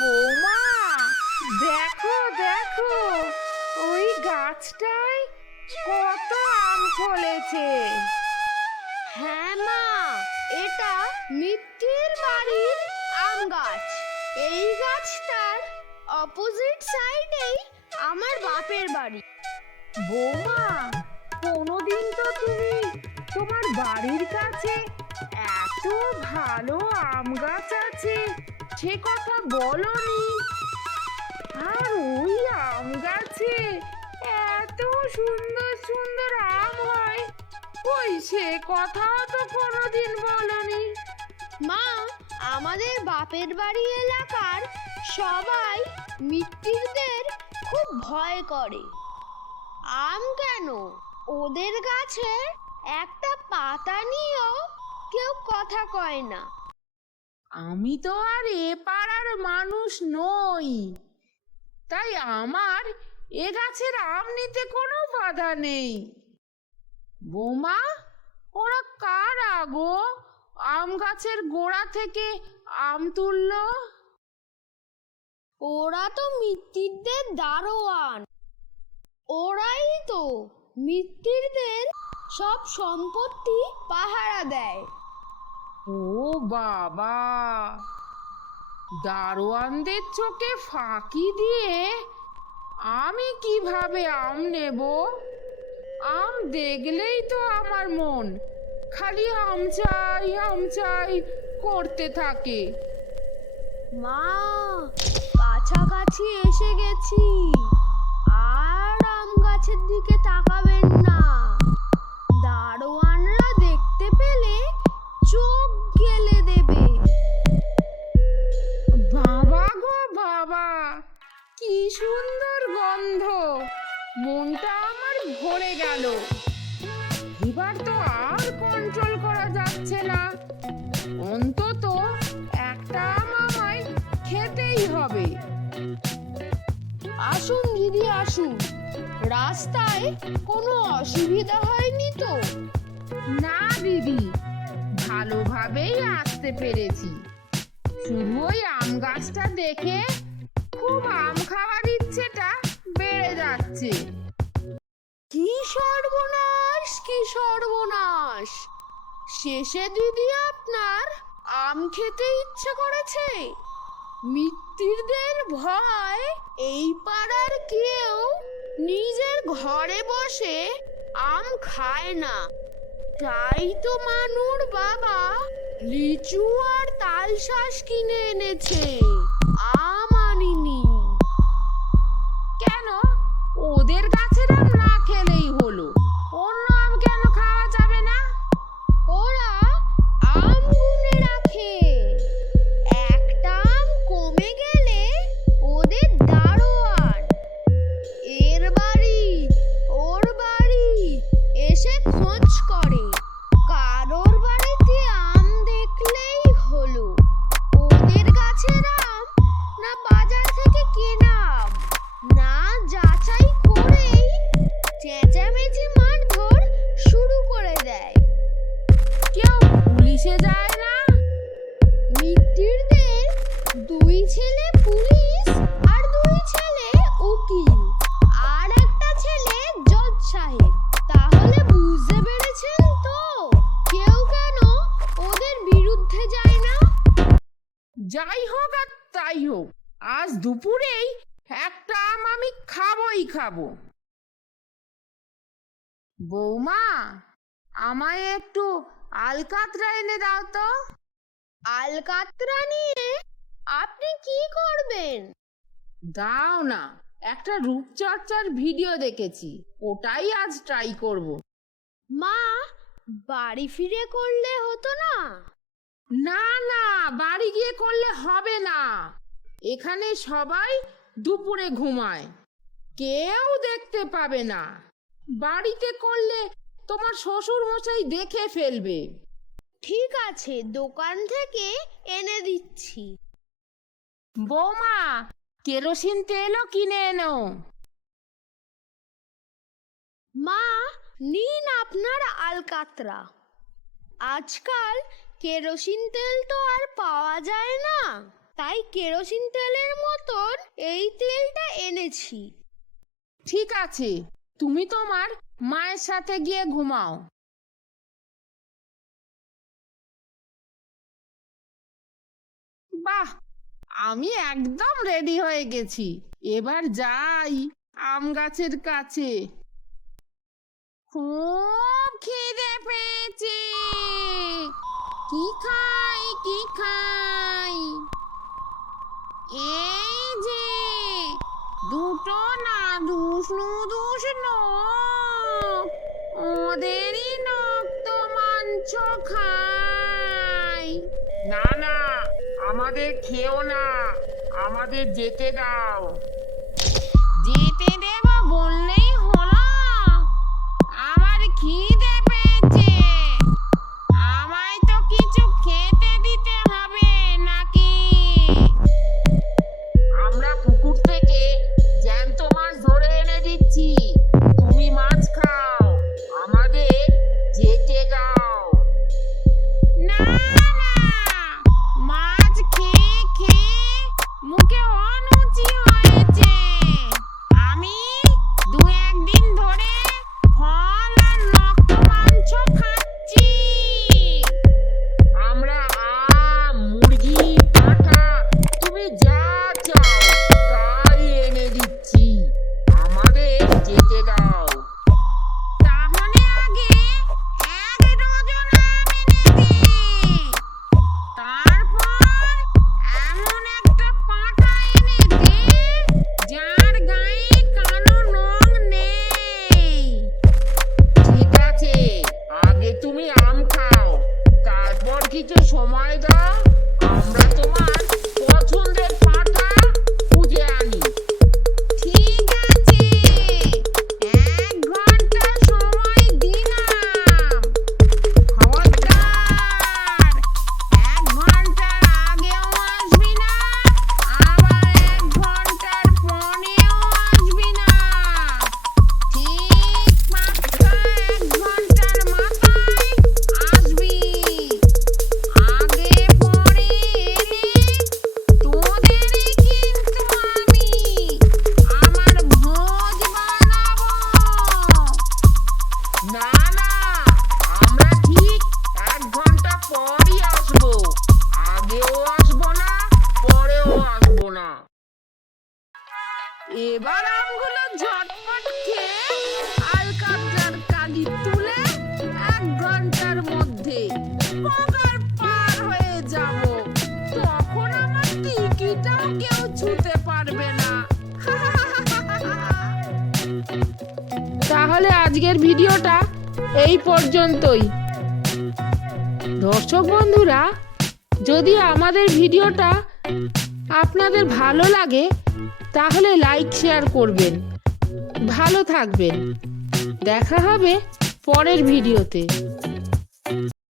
বৌমা, দেখো দেখো, ওই গাছটায় কত আম ফলেছে। হ্যাঁ এটা বাড়ির এই গাছটার অপোজিট সাইডেই আমার বাপের বাড়ি। বৌমা তোমার বাড়ির কাছে এত ভালো আম গাছ আছে, সে কথা বলনি। আর ওই আম গাছে এত সুন্দর সুন্দর আম হয়, ওই সে কথাও তো কোনোদিন বলনি। মা, আমাদের বাপের বাড়ি এলাকার সবাই মিত্তিরদের খুব ভয় করে। আম কেন ওদের গাছে একটা পাতা নিয়েও কেউ কথা কয় না। আমি তো আর এ পাড়ার মানুষ নই। তাই আমার এ গাছের আম নিতে কোনো বাধা নেই। বৌমা ওরা কার আগো আম গাছের গোড়া থেকে আম তুললো? ওরা তো মিত্তিরদের দারোয়ান। ওরাই তো মিত্তিরদের সব সম্পত্তি পাহারা দেয়। ও বাবা দারোয়ানদের চোখে ফাঁকি দিয়ে আমি কীভাবে আম নেব? আম দেখলেই তো আমার মন খালি আম চাই আম চাই করতে থাকে। মা কাছাকাছি এসে গেছি আর আম গাছের দিকে তাকাবেন না। চোখ গেলে দেবে। বাবা গো বাবা, কি সুন্দর গন্ধ। মনটা আমার ভরে গেল। এবার তো আর কন্ট্রোল করা যাচ্ছে না। অন্তত একটা আমায় খেতেই হবে। আসুন দিদি, আসুন। রাস্তায় কোনো অসুবিধা হয়নি তো? না দিদি ভালোভাবেই আসতে পেরেছি। শুধু ওই আম গাছটা দেখে খুব আম খাওয়ার ইচ্ছেটা বেড়ে যাচ্ছে। কি সর্বনাশ কি সর্বনাশ! শেষে দিদি আপনার আম খেতে ইচ্ছে করেছে। মিত্তিরদের ভয়, এই পাড়ার কেউ নিজের ঘরে বসে আম খায় না। তাই তো মানুর বাবা লিচু আর তালশাঁস কিনে এনেছে। আম আনিনি। দুপুরেই একটা আম আমি খাবই খাব। বৌমা আমায় একটু আলকাতরা এনে দাও তো। আলকাতরা নিয়ে আপনি কি করবেন? দাও না একটা রূপচর্চার ভিডিও দেখেছি ওটাই আজ ট্রাই করব। মা বাড়ি ফিরে করলে হতো না? না না বাড়ি গিয়ে করলে হবে না। এখানে সবাই দুপুরে ঘুমায়। কেউ দেখতে পাবে না। বাড়িতে করলে তোমার শ্বশুর মশাই দেখে ফেলবে। ঠিক আছে দোকান থেকে এনে দিচ্ছি। বৌমা কেরোসিন তেলও কিনে এনো। মা নিন আপনার আলকাতরা। আজকাল কেরোসিন তেল তো আর পাওয়া যায় না। তাই কেরোসিন তেলের মতন এই তেলটা এনেছি। ঠিক আছে, তুমি তোমার মায়ের সাথে গিয়ে ঘুমাও। বাহ, আমি একদম রেডি হয়ে গেছি। এবার যাই আম গাছের কাছে। খুব খিদে পেয়েছে। কি খাই কি খাই? দুষ্ণু দুষ্ণু ওদেরই নক্ত মাংস খাই না না আমাদের খেও না আমাদের যেতে দাও। যেতে দেব বললেই হলো। আমার খিদ Nah, nah. আজকের ভিডিওটা এই পর্যন্তই। দর্শক বন্ধুরা যদি আমাদের ভিডিওটা আপনাদের ভালো লাগে, তাহলে লাইক শেয়ার করবেন। ভালো থাকবেন। দেখা হবে পরের ভিডিওতে।